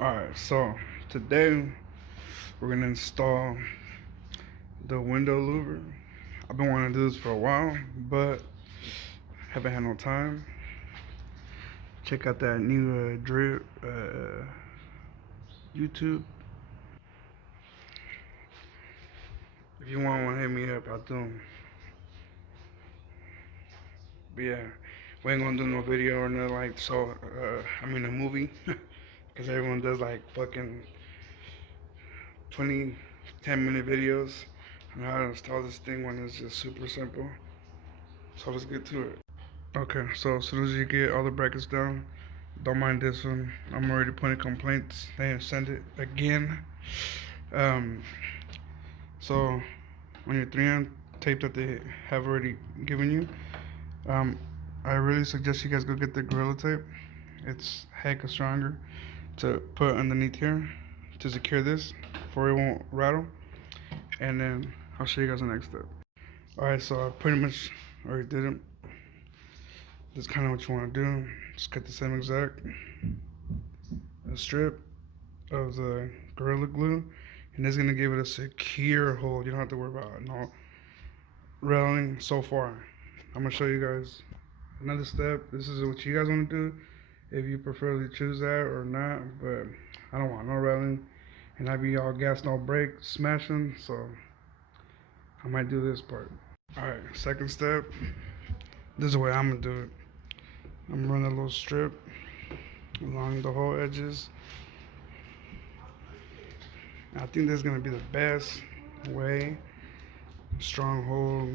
Alright, so today we're gonna install the window louver. I've been wanting to do this for a while, but haven't had no time. Check out that new drip YouTube. If you want one, hit me up. I'll do them. But yeah, we ain't gonna do no video or nothing like so. I mean a movie, because everyone does like fucking 20, 10-minute videos on how to install this thing when it's just super simple. So let's get to it. Okay, so as soon as you get all the brackets down, don't mind this one. I'm already putting complaints. They didn't send it again. So on your 3M tape that they have already given you, I really suggest you guys go get the Gorilla Tape. It's hecka stronger to put underneath here to secure this before it won't rattle. And then I'll show you guys the next step. Alright, so I pretty much already did it. That's kind of what you want to do. Just cut the same exact strip of the Gorilla Glue, and it's gonna give it a secure hold. You don't have to worry about no rattling so far. I'm gonna show you guys another step. This is what you guys want to do if you preferably choose that or not, but I don't want no rattling, and I be all gas no brake smashing, so I might do this part. Alright, second step. This is the way I'm gonna do it. I'm gonna run a little strip along the whole edges. I think this is gonna be the best way. Strong hold.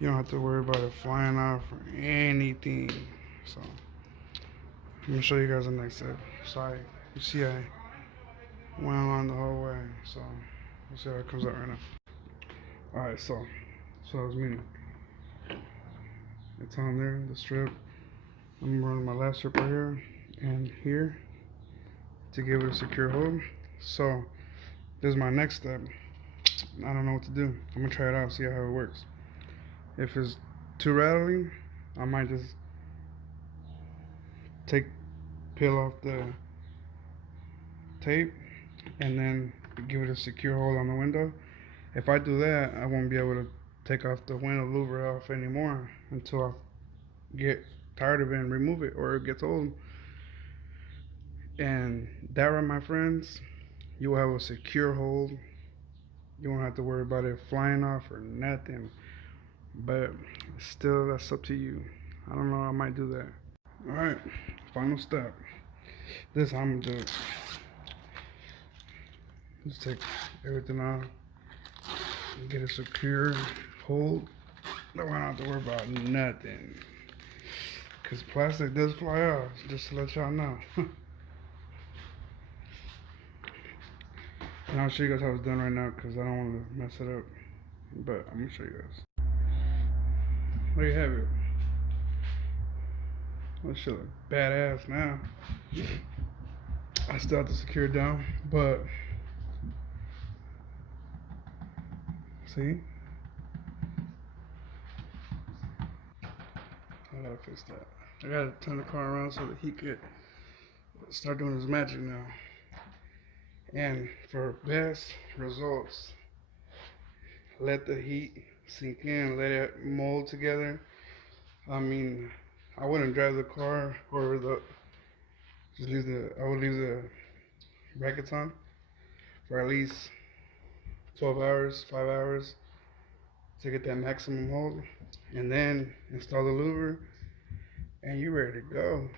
You don't have to worry about it flying off or anything. So I'm gonna show you guys the next step. Sorry, you see I went along the whole way. So we'll see how it comes out right now. Alright, so I was meaning. It's on there, the strip. I'm running my last strip right here and here to give it a secure hold. So this is my next step. I don't know what to do. I'm gonna try it out, see how it works. If it's too rattling, I might just peel off the tape and then give it a secure hold on the window. If I do that, I won't be able to take off the window louver off anymore until I get tired of it and remove it, or it gets old. And that, right, my friends, you will have a secure hold. You won't have to worry about it flying off or nothing. But still, that's up to you. I don't know, I might do that. Alright, final step. This is how I'm gonna do it. Just take everything off and get a secure hold. No, I don't have to worry about nothing. Because plastic does fly off, just to let y'all know. And I'll show you guys how it's done right now because I don't want to mess it up. But I'm going to show you guys. There you have it. That shit look badass now. I still have to secure it down, but see? I gotta fix that. I gotta turn the car around so that he could start doing his magic now. And for best results, let the heat sink in, let it mold together. I mean, I wouldn't drive the car or I would leave the brackets on for at least 12 hours, 5 hours to get that maximum hold, and then install the louver and you're ready to go.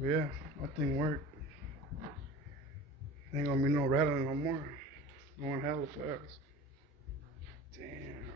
But yeah, that thing worked. Ain't gonna be no rattling no more. Going hella fast. Damn.